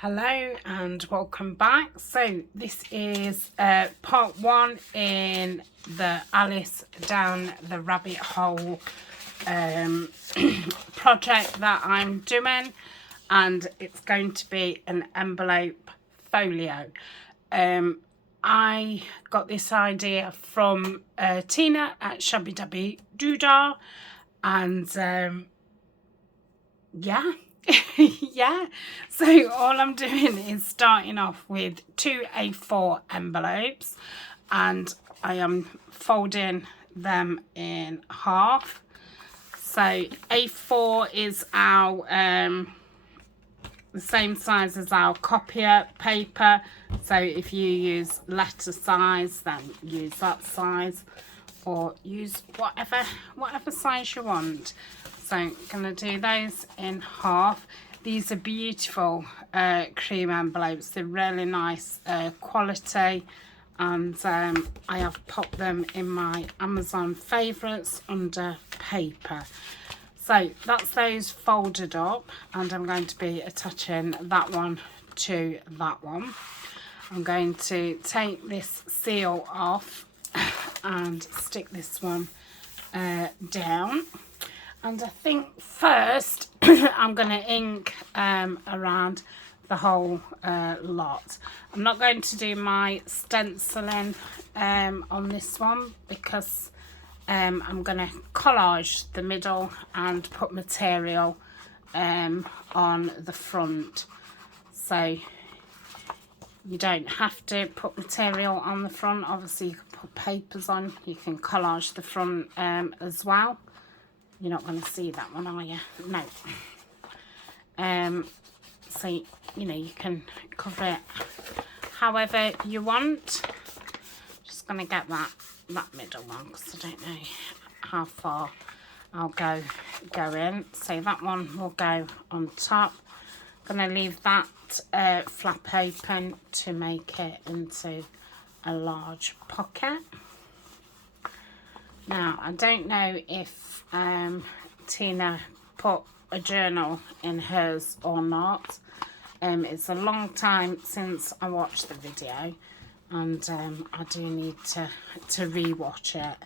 Hello and welcome back. So this is part 1 in the Alice Down the Rabbit Hole project that I'm doing, and it's going to be an envelope folio. I got this idea from Tina at Shabby Dabby Doodah, and yeah. Yeah, so all I'm doing is starting off with 2 A4 envelopes, and I am folding them in half. So A4 is our the same size as our copier paper, so if you use letter size, then use that size, or use whatever size you want. So I'm going to do those in half. These are beautiful cream envelopes. They're really nice quality, and I have popped them in my Amazon favourites under paper. So that's those folded up, and I'm going to be attaching that one to that one. I'm going to take this seal off and stick this one down. And I think first I'm going to ink around the whole lot. I'm not going to do my stenciling on this one because I'm going to collage the middle and put material on the front. So you don't have to put material on the front. Obviously you can put papers on. You can collage the front as well. You're not going to see that one, are you? No. So, you know, you can cover it however you want. Just going to get that middle one because I don't know how far I'll go in. So that one will go on top. I'm going to leave that flap open to make it into a large pocket. Now, I don't know if Tina put a journal in hers or not. It's a long time since I watched the video, and I do need to re-watch it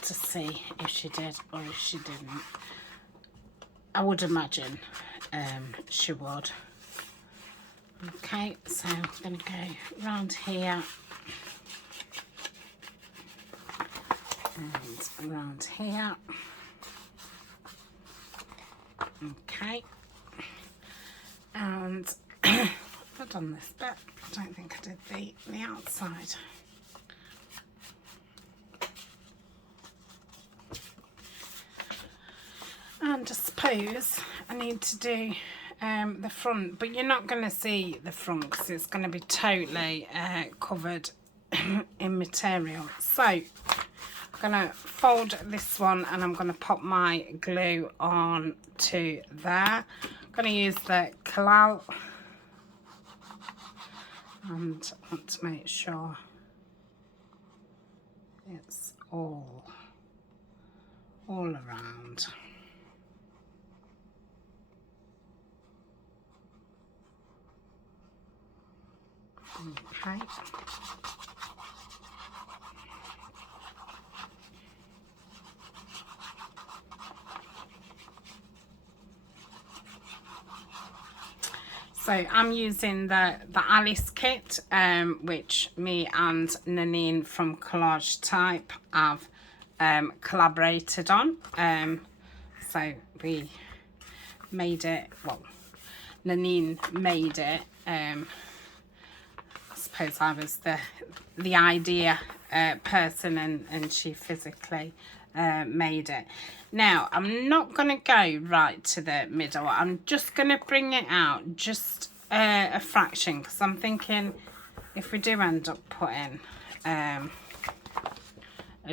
to see if she did or if she didn't. I would imagine she would. Okay, so I'm going to go around here and around here. Okay, and I've done this bit. I don't think I did the outside. And I suppose I need to do the front, but you're not going to see the front because it's going to be totally covered in material. So I'm going to fold this one and I'm going to pop my glue on to there. I'm going to use the Kalal, and I want to make sure it's all around. Okay. So I'm using the Alice kit, which me and Nanine from Collage Type have collaborated on. So we made it, well, Nanine made it. I suppose I was the idea person, and she physically made it. Now I'm not going to go right to the middle. I'm just going to bring it out just a fraction, because I'm thinking if we do end up putting a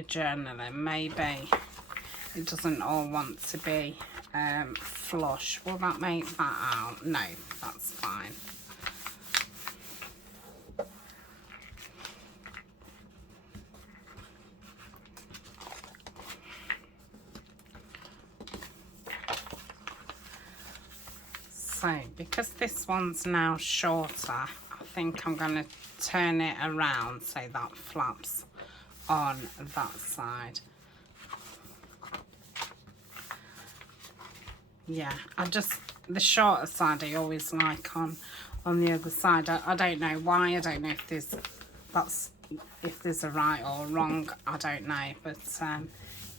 journal in, maybe it doesn't all want to be flush. Will that make that out? No, that's fine. So because this one's now shorter, I think I'm going to turn it around so that flaps on that side. Yeah, the shorter side I always like on the other side. I don't know why. I don't know if there's a right or wrong. I don't know, but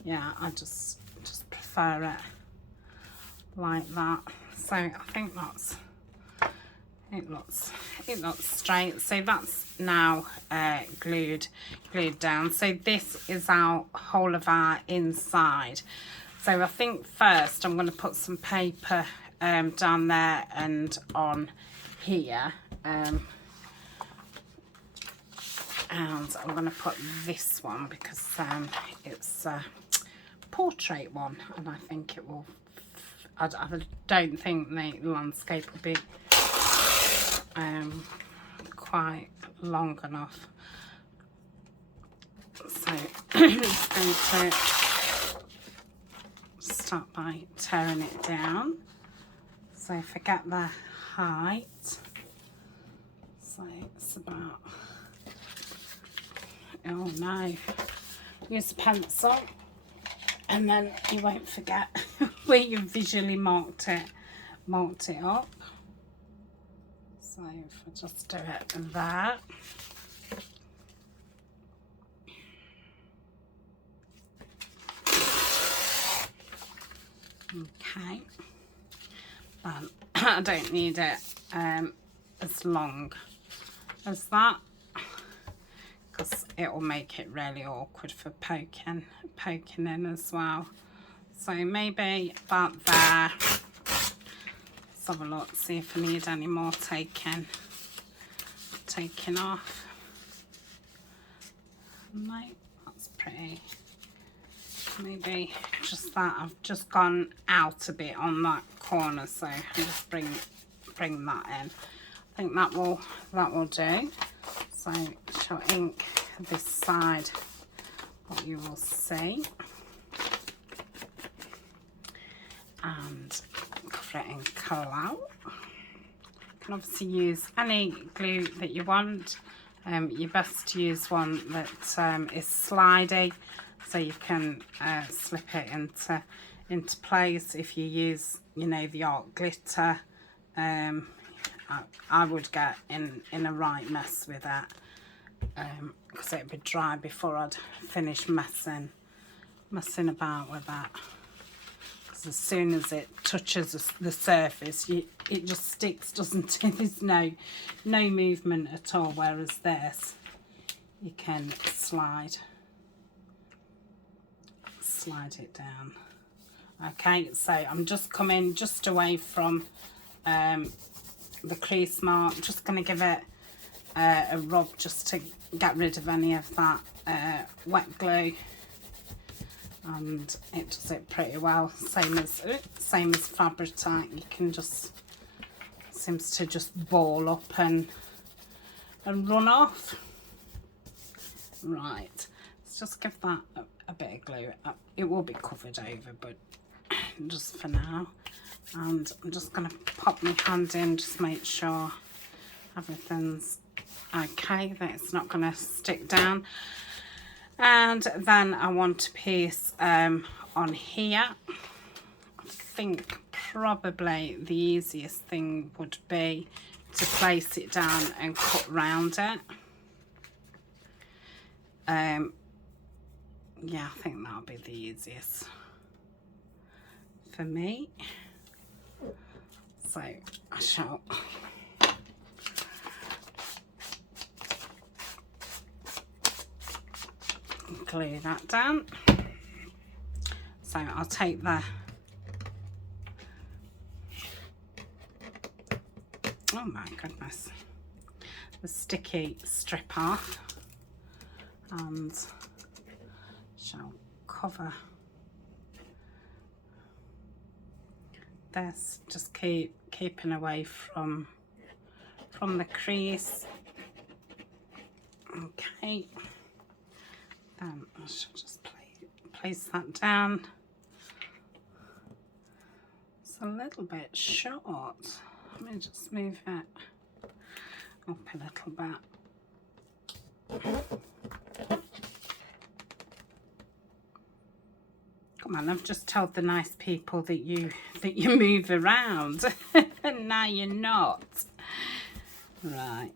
yeah, I just prefer it like that. So I think it looks straight. So that's now glued down. So this is our whole of our inside. So I think first I'm going to put some paper down there and on here, and I'm going to put this one because it's a portrait one, and I think it will, I don't think the landscape will be quite long enough. So I'm just going to start by tearing it down. So forget the height. So it's about, oh no, use a pencil and then you won't forget where you visually marked it up. So if I just do it there. Okay, but I don't need it as long as that because it will make it really awkward for poking in as well. So maybe about there. Let's have a look, see if I need any more taking off. No, that's pretty. Maybe just that. I've just gone out a bit on that corner, so I'll just bring that in. I think that will do. So shall ink this side, what you will see, and cover it in colour. You can obviously use any glue that you want. You're best to use one that is slidey, so you can slip it into place. If you use, you know, the art glitter, I would get in a right mess with that, because it would dry before I'd finish messing about with that. Because as soon as it touches the surface, it just sticks, doesn't it? There's no movement at all. Whereas this, you can slide it down. Okay, so I'm just coming just away from the crease mark. I'm just going to give it a rub just to get rid of any of that wet glue, and it does it pretty well. Same as Fabric-Tac. You can just, seems to just ball up and run off. Right, let's just give that a bit of glue. It will be covered over, but just for now. And I'm just going to pop my hand in, just make sure everything's okay, that it's not going to stick down. And then I want a piece on here. I think probably the easiest thing would be to place it down and cut round it. Yeah, I think that'll be the easiest for me. So I shall glue that down. So I'll take the, oh my goodness, the sticky strip off, and shall cover this, just keeping away from the crease. Okay, then I shall just place that down. So a little bit short. Let me just move it up a little bit. Come on, I've just told the nice people that you move around. And now you're not. Right.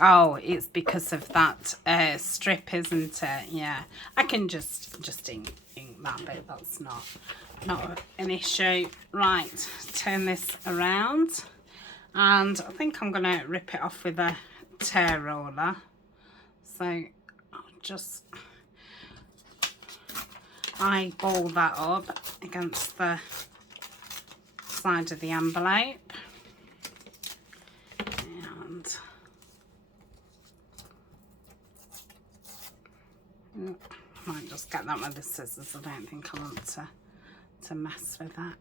Oh, it's because of that strip, isn't it? Yeah. I can just ink that bit. That's not an issue. Right. Turn this around. And I think I'm going to rip it off with a tear roller. So I'll just eyeball that up against the side of the envelope. And might just get that with the scissors. I don't think I want to mess with that.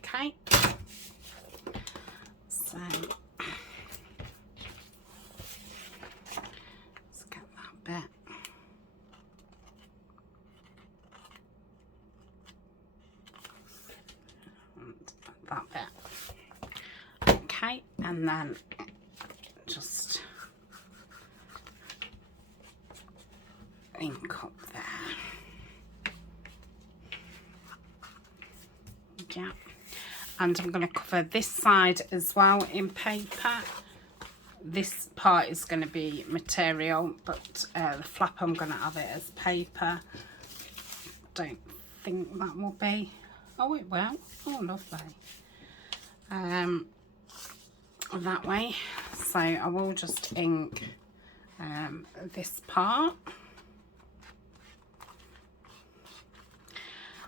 Okay. So let's get that bit. And that bit. Okay, and then just ink up there. Yeah. And I'm going to cover this side as well in paper. This part is going to be material, but the flap I'm going to have it as paper. Don't think that will be. Oh, it will. Oh, lovely. That way. So I will just ink this part.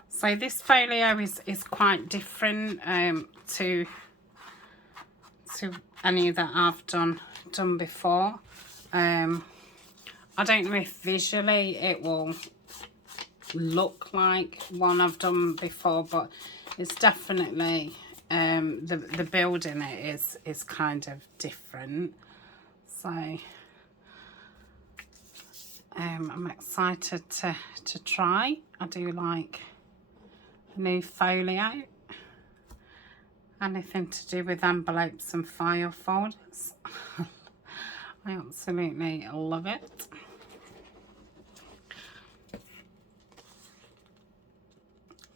So this folio is quite different to any that I've done before. I don't know if visually it will look like one I've done before, but it's definitely the build in it is kind of different. So I'm excited to try. I do like new folio, anything to do with envelopes and file folders. I absolutely love it.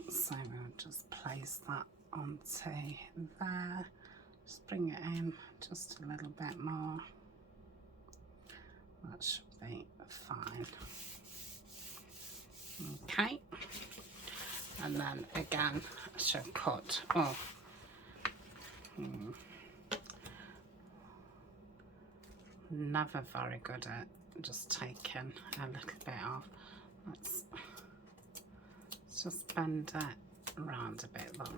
So we'll just place that onto there, just bring it in just a little bit more. That should be fine. Okay. And then again, I should cut off. Never very good at just taking a little bit off. Let's just bend it around a bit. That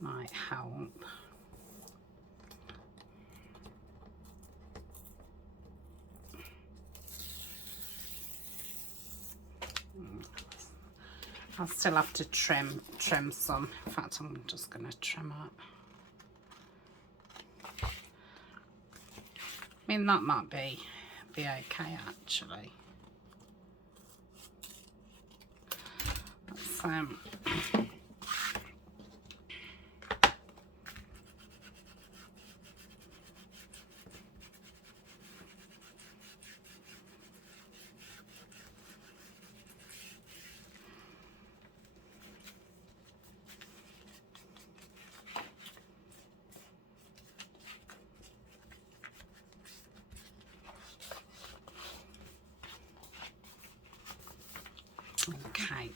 might help. I'll still have to trim some. In fact, I'm just going to trim up. I mean, that might be okay actually. Let's, okay,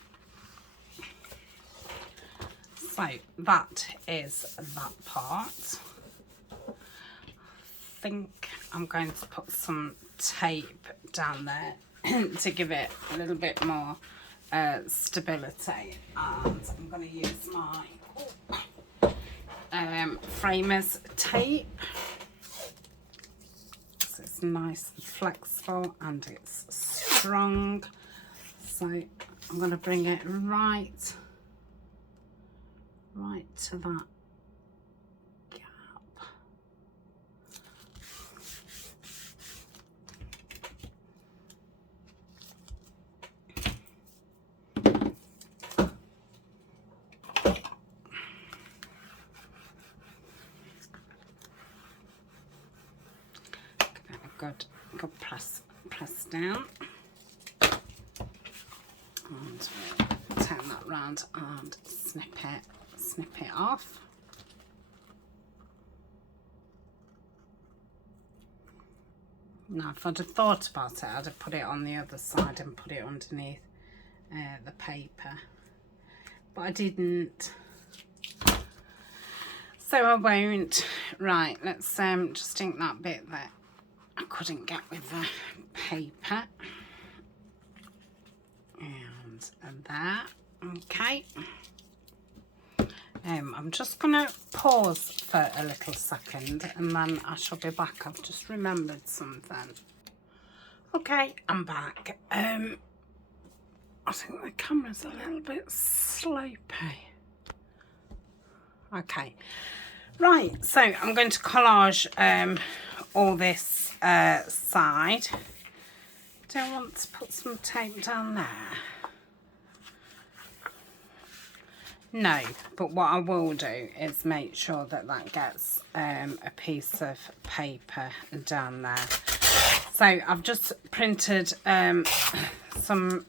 so that is that part. I think I'm going to put some tape down there to give it a little bit more stability, and I'm going to use my framers tape. So it's nice and flexible and it's strong. So I'm going to bring it right to that gap. good press down. And we'll turn that round and snip it off. Now, if I'd have thought about it, I'd have put it on the other side and put it underneath the paper, but I didn't, so I won't. Right, let's just ink that bit that I couldn't get with the paper, and that. Okay. I'm just going to pause for a little second and then I shall be back. I've just remembered something. Okay, I'm back. I think the camera's a little bit sloppy. Okay, right, so I'm going to collage all this side. Do I want to put some tape down there? No, but what I will do is make sure that that gets a piece of paper down there. So I've just printed some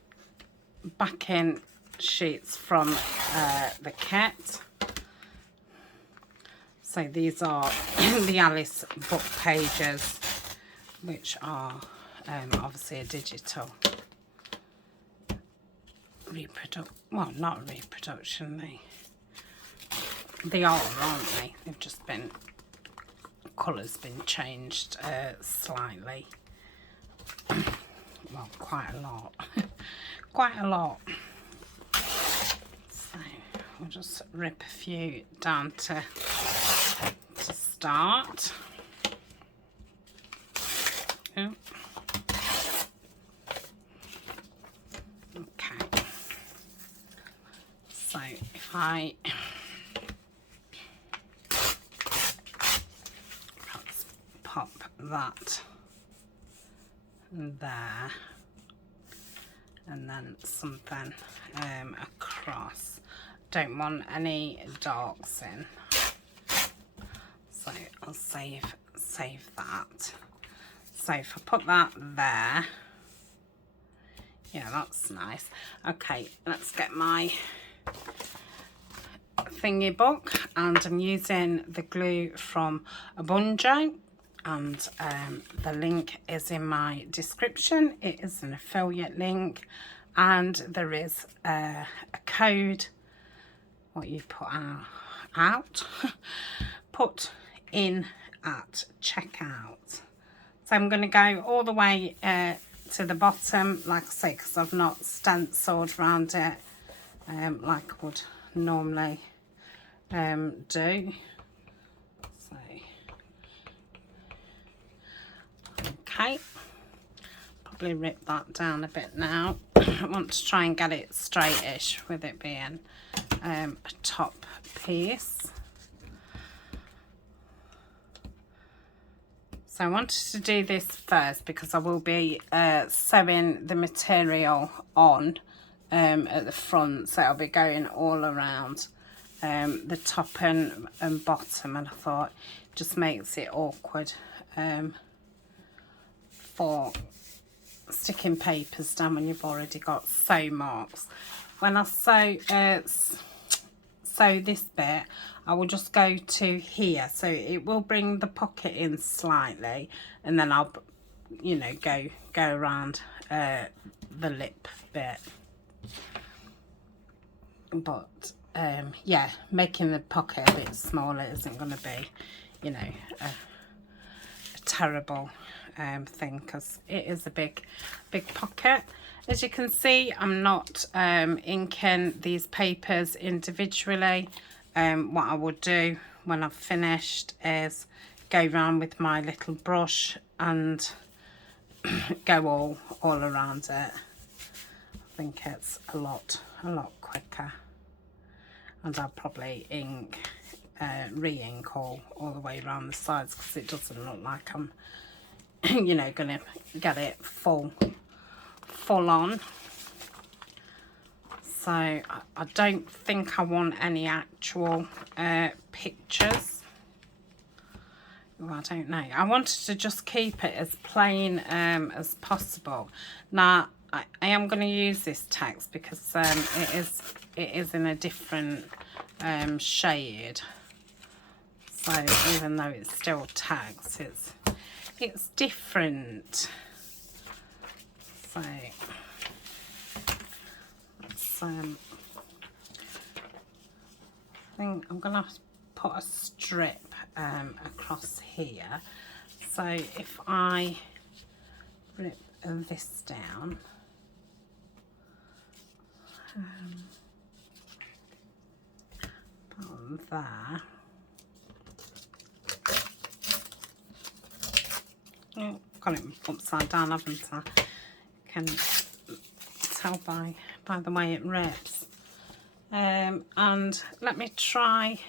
backing sheets from the kit. So these are the Alice book pages, which are obviously a digital well, not a reproduction, they are, aren't they? They've just been, colour's been changed slightly. Well, quite a lot. Quite a lot. So we'll just rip a few down to start. Oh. So if I perhaps pop that there and then something across. Don't want any darks in, so I'll save that. So if I put that there, yeah, that's nice. Okay, let's get my thingy book, and I'm using the glue from Abunjo, and the link is in my description. It is an affiliate link, and there is a code what you put put in at checkout. So I'm going to go all the way to the bottom, like I say, because I've not stenciled around it like I would normally do. So, okay, probably rip that down a bit now. I want to try and get it straightish with it being a top piece. So I wanted to do this first because I will be sewing the material on at the front, so I'll be going all around the top and bottom, and I thought it just makes it awkward for sticking papers down when you've already got sew marks. When I sew this bit, I will just go to here, so it will bring the pocket in slightly, and then I'll, you know, go around the lip bit. But yeah, making the pocket a bit smaller isn't going to be, you know, a terrible thing, because it is a big pocket. As you can see, I'm not inking these papers individually. What I will do when I've finished is go around with my little brush and go all around it. I think it's a lot quicker, and I'll probably re-ink all the way around the sides, because it doesn't look like I'm you know, gonna get it full on. So I don't think I want any actual pictures. well, I don't know. I wanted to just keep it as plain as possible. Now, I am going to use this text because it is in a different shade. So even though it's still tags, it's different. So let's, I think I'm gonna put a strip across here. So if I rip this down, put on there. Oh, got it upside down, haven't I? Can tell by the way it rips. And let me try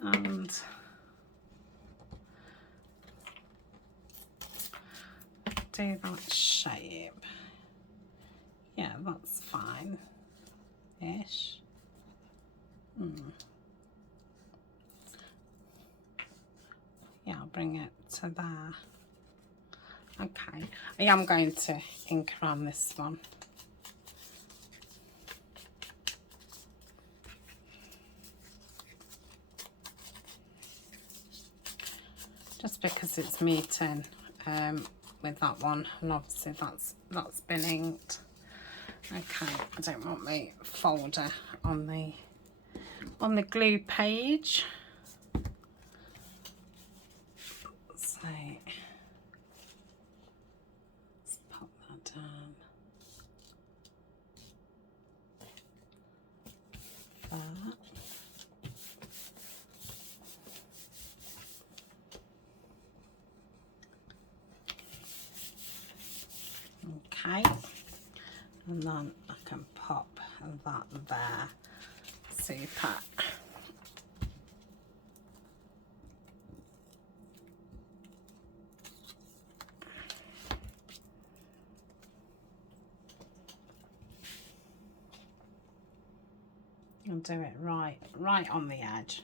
and do that shape. Yeah, that's fine ish. Yeah, I'll bring it to there. Okay, I am going to ink around this one. Just because it's meeting with that one, and obviously that's been inked. Okay, I don't want my folder on the glue page. So let's pop that down. That. Okay, and then I can pop that there. Super. And do it right on the edge.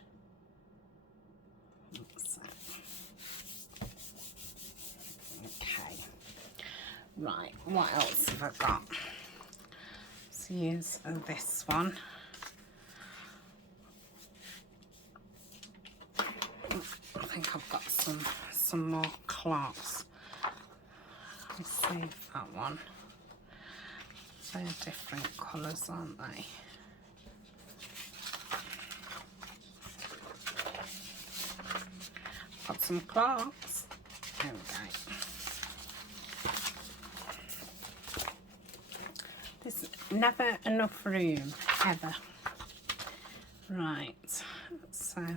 Okay. Right, what else have I got? Let's use this one. I think I've got some more cloths. Let's save that one. They're different colours, aren't they? Got some cloths. There we go. There's never enough room, ever. Right, let's tear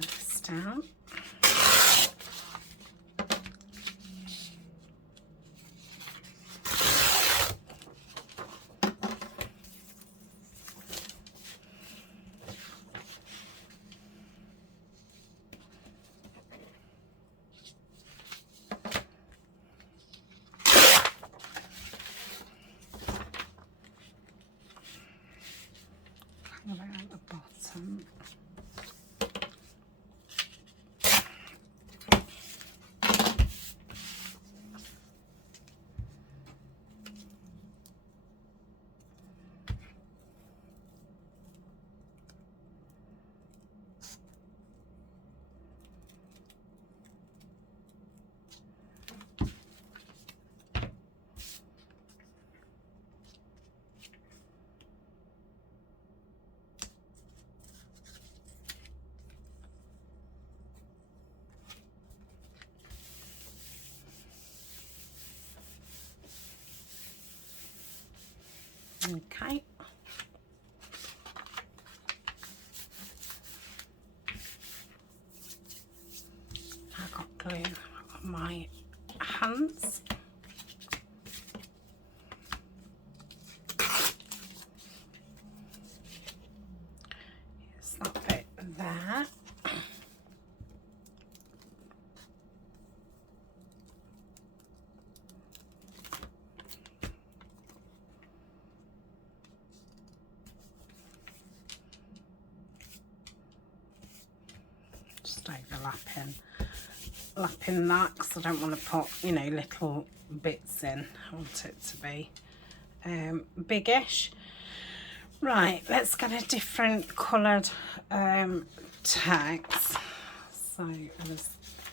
this down. At the bottom. Okay. I've got glue on my hands. Here's that bit there. the lapping that, because I don't want to put, you know, little bits in. I want it to be biggish. Right, let's get a different coloured tags. So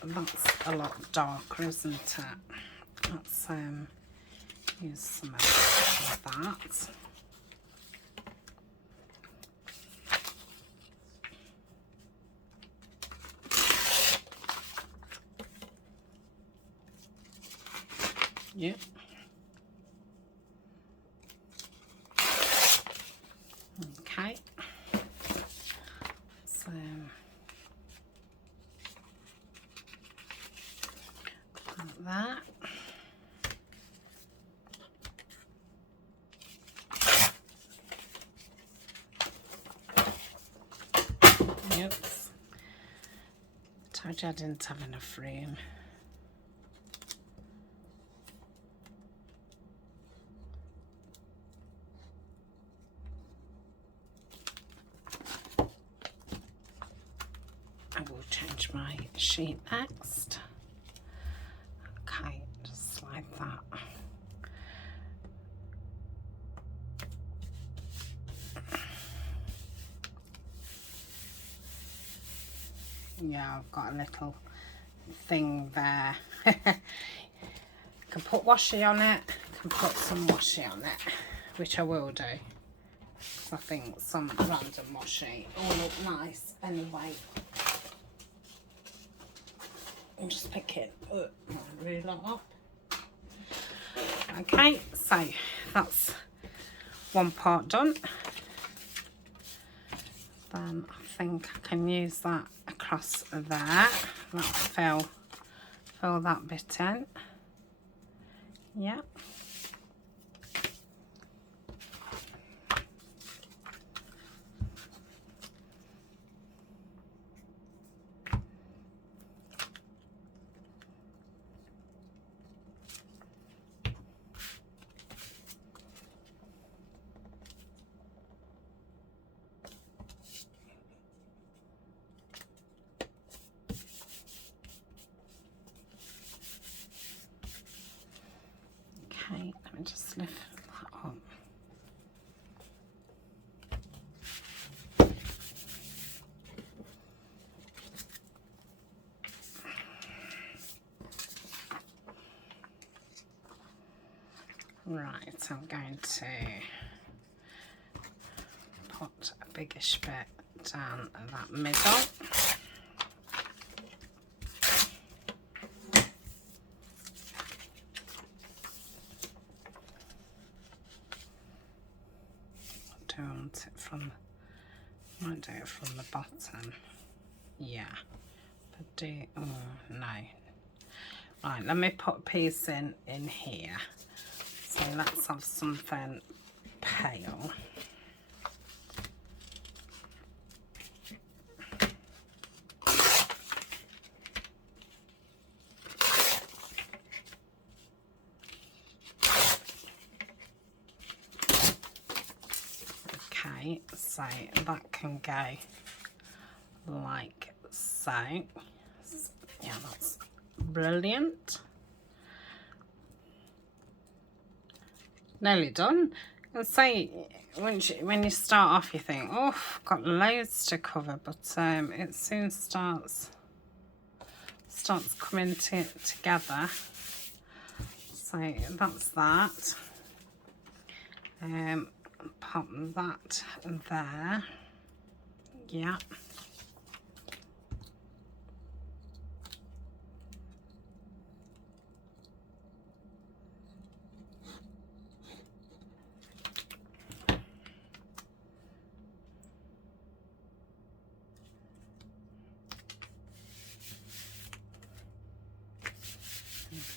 that's a lot darker, isn't it? Let's use some of that. Yep. Okay. So like that. Yep. Told you I didn't have enough room. I will change my sheet next. Okay, just like that. Yeah, I've got a little thing there. Can put washi on it, can put some washi on it, which I will do. I think some random washi will look nice anyway. I'm just picking my ruler up. Okay, so that's one part done. Then I think I can use that across there. That'll fill that bit in. Yeah. Okay, let me just lift that up. Right, I'm going to put a biggish bit down that middle. Might do it from the bottom. Yeah, but oh no. Right, let me put a piece in here. So let's have something pale. Okay, so that can go like so. Yeah, that's brilliant. Nearly done. And say when you start off, you think, oh, I've got loads to cover, but it soon starts coming together. So that's that. Pop that there. Yeah.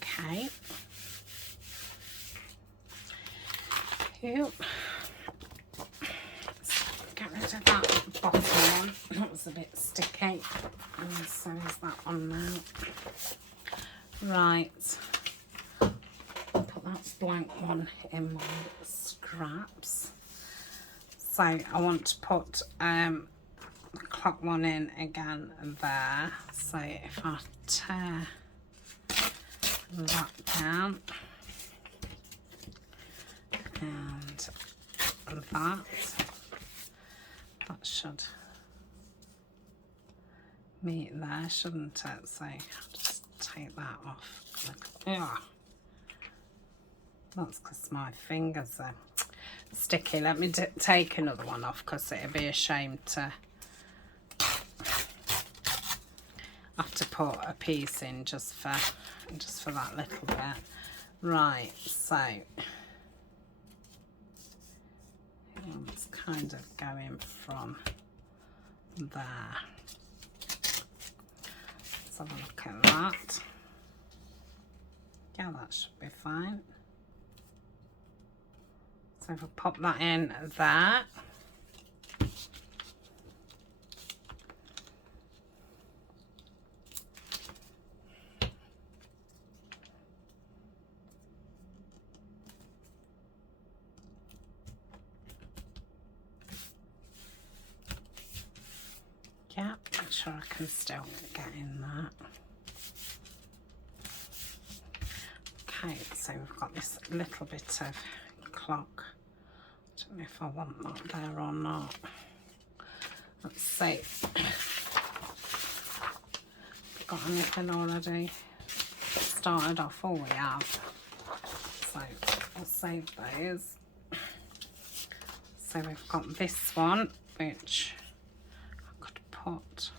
Okay. Yep. Get rid of that bottom one. That was a bit sticky. And so is that on now. Right. Put that blank one in my scraps. So I want to put clock one in again there. So if I tear that down and that should meet there, shouldn't it? So I'll just take that off. Yeah, that's because my fingers are sticky. Let me take another one off, because it'd be a shame to have to put a piece in just for that little bit. Right, so it's kind of going from there. Let's have a look at that. Yeah, that should be fine. So if I pop that in there, yeah, make sure I can still get in that. Okay, so we've got this little bit of clock. I don't know if I want that there or not. Let's see. Got anything already started off? Oh, we have. So I'll save those. So we've got this one, which I could put.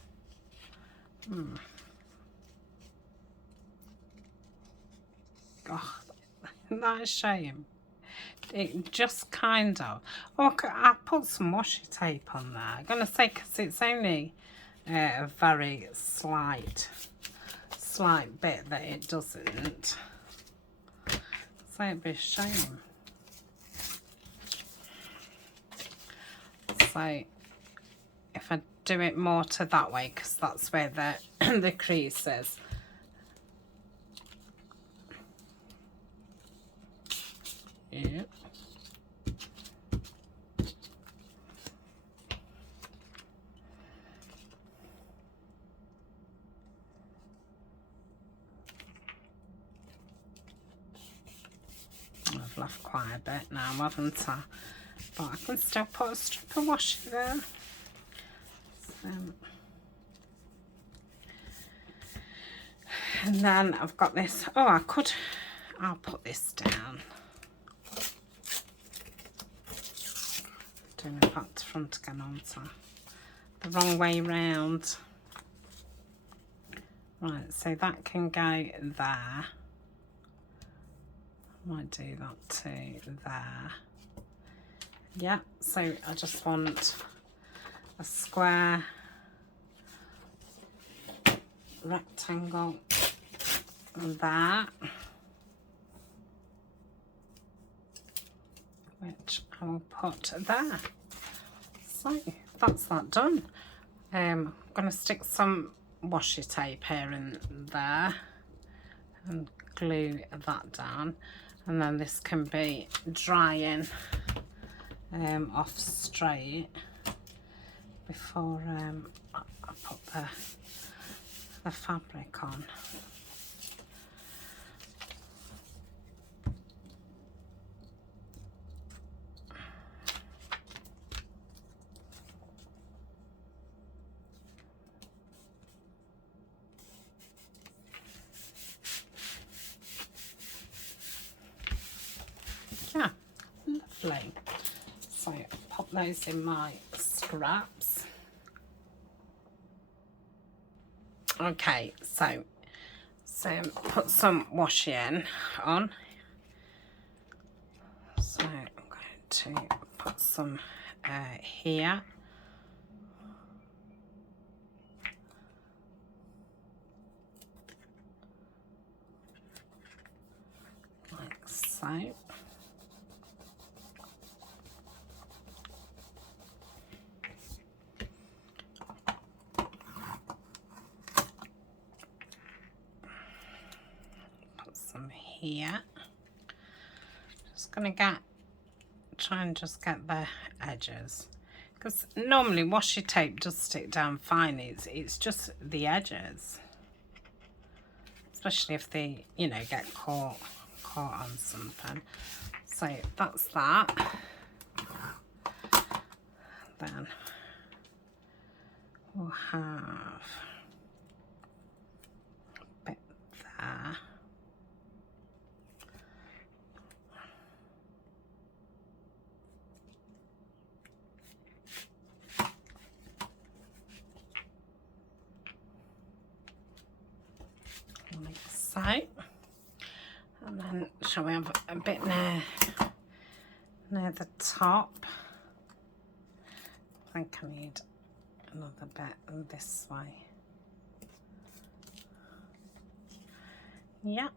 Oh, that's a shame. It just kind of. Oh, I put some washi tape on there. I'm gonna say, because it's only a very slight bit that it doesn't. So it'd be a shame. So if I do it more to that way, because that's where the the crease is. Yeah. I've left quite a bit now, haven't I? But I can still put a strip of washi there. So, and then I've got this. Oh, I'll put this down. Doing it back to front again, aren't I? The wrong way round. Right, so that can go there. I might do that too there. Yeah, so I just want a square rectangle there, which I will put there. So that's that done. I'm going to stick some washi tape here and there and glue that down, and then this can be drying off straight before I put the fabric on. Yeah, lovely. So pop those in my scraps. Okay, so put some washi in on. So I'm going to put some here. Like so. Here, just gonna try and just get the edges, because normally washi tape does stick down fine. It's just the edges, especially if they, you know, get caught on something. So that's that. Then we'll have a bit there. Like so. And then shall we have a bit near the top? I think I need another bit this way. Yeah.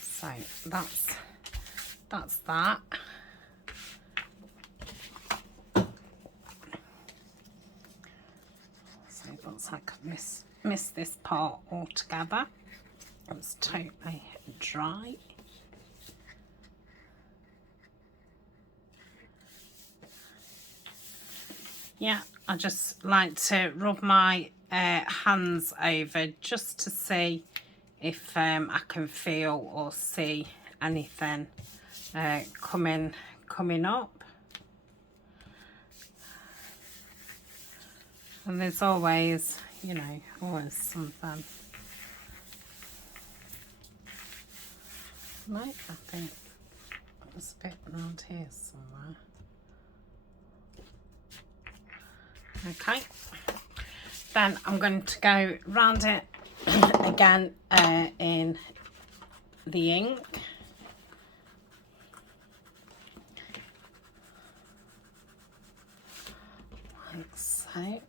So that's that. So it looks like I've missed this part altogether. It's totally dry. Yeah, I just like to rub my hands over just to see if I can feel or see anything coming up. And there's always, you know, always something. Right, I think there's a bit around here somewhere. Okay, then I'm going to go round it again in the ink. Like so.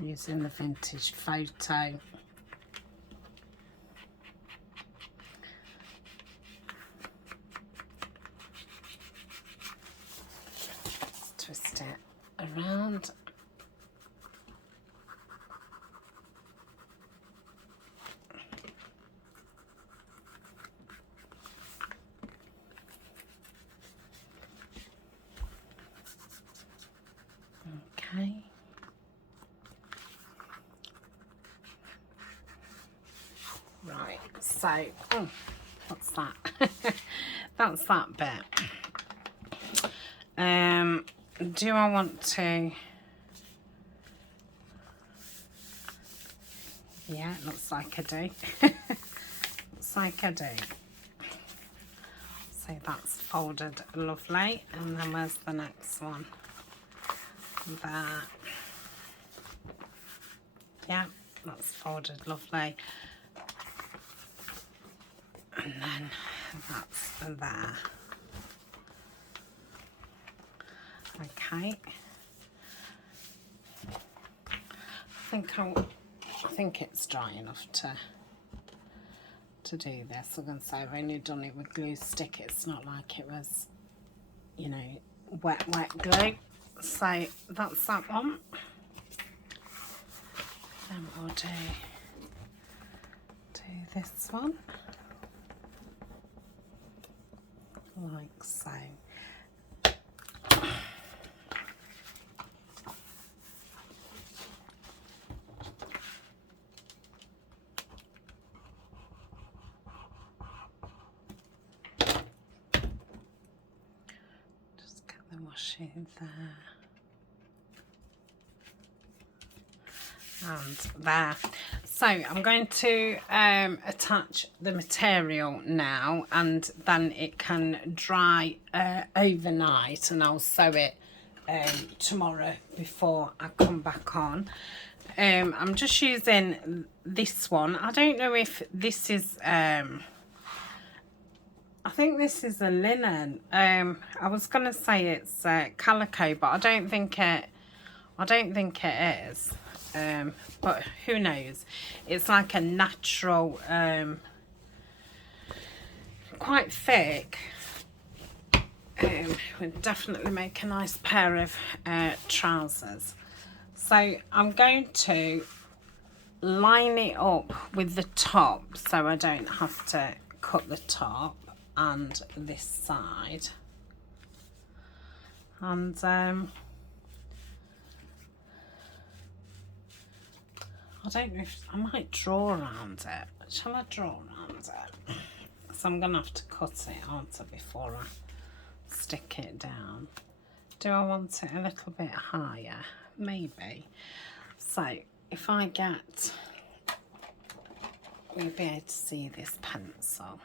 Using the vintage photo. Twist it around. Okay. Right, so, oh, what's that? That's that bit. Do I want to... Yeah, it looks like I do. Looks like I do. So that's folded lovely. And then where's the next one? There. Yeah, that's folded lovely. And then that's there. Okay. I think it's dry enough to do this. I'm going to say I've only done it with glue stick. It's not like it was, you know, wet glue. So that's that one. Then we'll do this one. Like so. Just get the washi there. And there. So I'm going to attach the material now, and then it can dry overnight, and I'll sew it tomorrow before I come back on. I'm just using this one. I don't know if this is I think this is a linen. I was gonna say it's calico, but I don't think it is. But who knows? It's like a natural, quite thick would definitely make a nice pair of trousers. So I'm going to line it up with the top so I don't have to cut the top and this side. And I don't know if I might draw around it. Shall I draw around it? So I'm gonna have to cut it, aren't I, before I stick it down. Do I want it a little bit higher? Maybe. So if I get, you'll be able to see this pencil.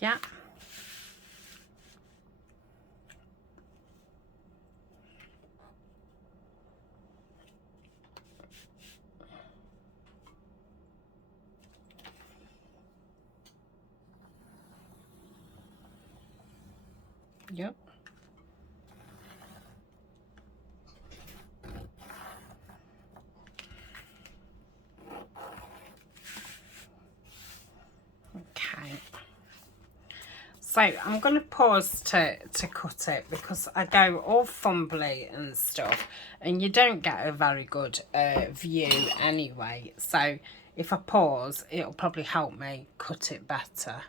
Yeah. Yep. Okay. So I'm going to pause to cut it because I go all fumbly and stuff and you don't get a very good view anyway. So if I pause, it'll probably help me cut it better.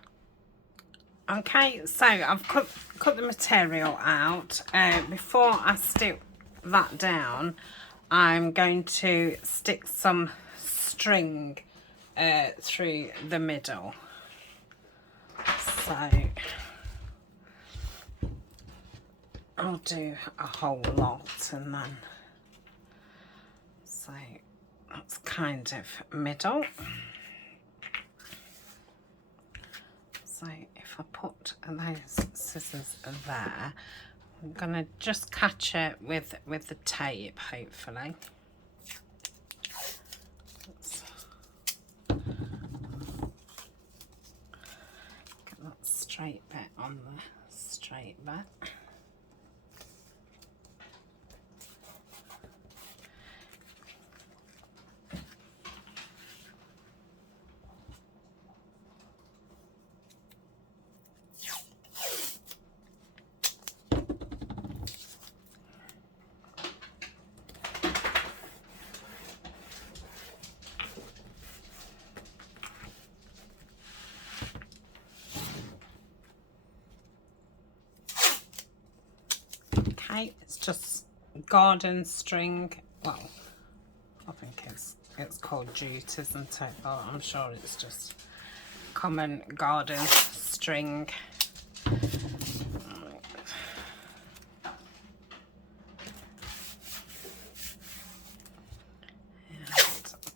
Okay, so I've cut the material out. Before I stick that down, I'm going to stick some string through the middle. So I'll do a whole lot and then, so that's kind of middle. So if I put those scissors there, I'm gonna just catch it with the tape, hopefully. Get that straight bit on the straight bit. Okay, it's just garden string. Well, I think it's called jute, isn't it? But I'm sure it's just common garden string.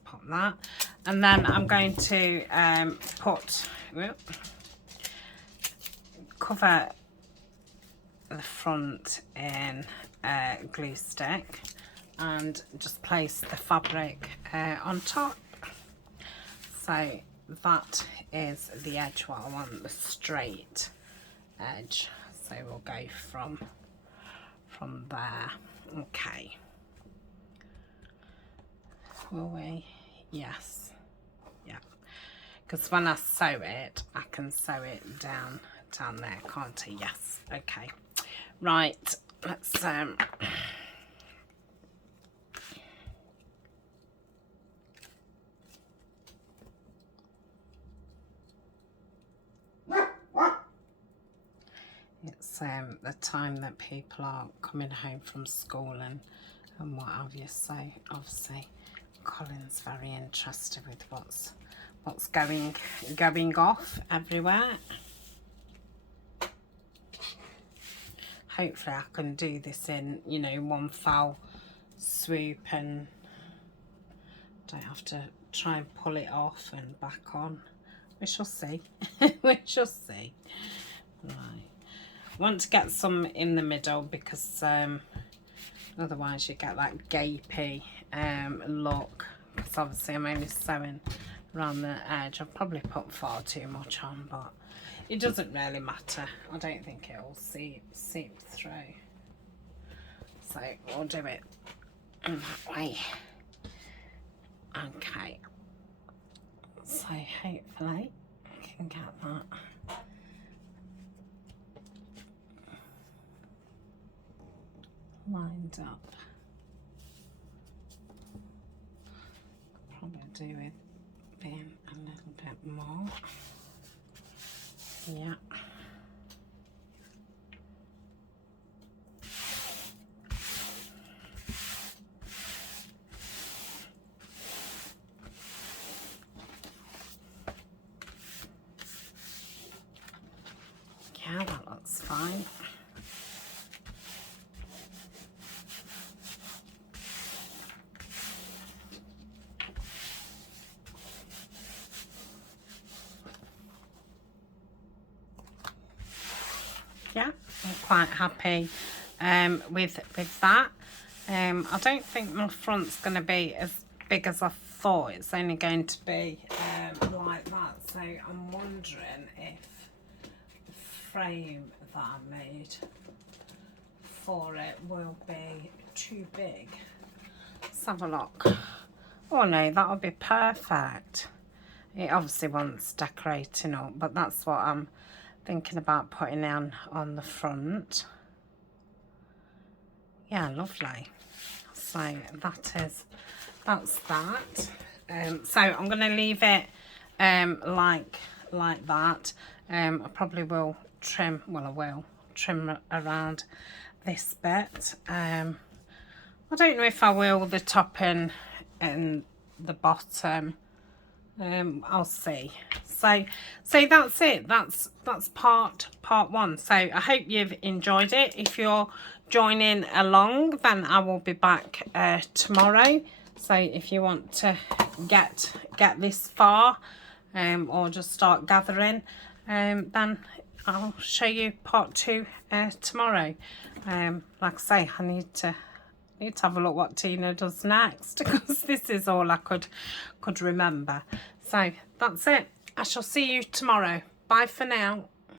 Put that, and then I'm going to cover the front in glue stick and just place the fabric on top. So that is the edge what I want, the straight edge. So we'll go from there. Okay. Will we? Yes. Yeah. Because when I sew it, I can sew it down there, can't I? Yes. Okay. Right. Let's it's the time that people are coming home from school and what have you, so obviously Colin's very interested with what's going off everywhere. Hopefully I can do this in, you know, one foul swoop and don't have to try and pull it off and back on. We shall see. We shall see. Right. I want to get some in the middle because otherwise you get that gapy look, because obviously I'm only sewing around the edge. I've probably put far too much on, but it doesn't really matter. I don't think it'll seep through. So we'll do it in that way. Okay. So hopefully can get that. Lined up. Probably do with being a little bit more. Yeah. Yeah, that looks fine. Yeah, I'm quite happy with that. I don't think my front's going to be as big as I thought. It's only going to be like that. So I'm wondering if the frame that I made for it will be too big. Let's have a look. Oh no, that'll be perfect. It obviously wants decorating up, but that's what I'm thinking about putting on the front. Yeah, lovely. So that's that. So I'm going to leave it like that. I probably will trim, well I will trim around this bit. I don't know if I will the top and the bottom. I'll see. So that's it. That's part one. So I hope you've enjoyed it. If you're joining along, then I will be back tomorrow. So if you want to get this far, or just start gathering, then I'll show you part two tomorrow. Like I say, I need to have a look what Tina does next, because this is all I could remember. So that's it. I shall see you tomorrow. Bye for now.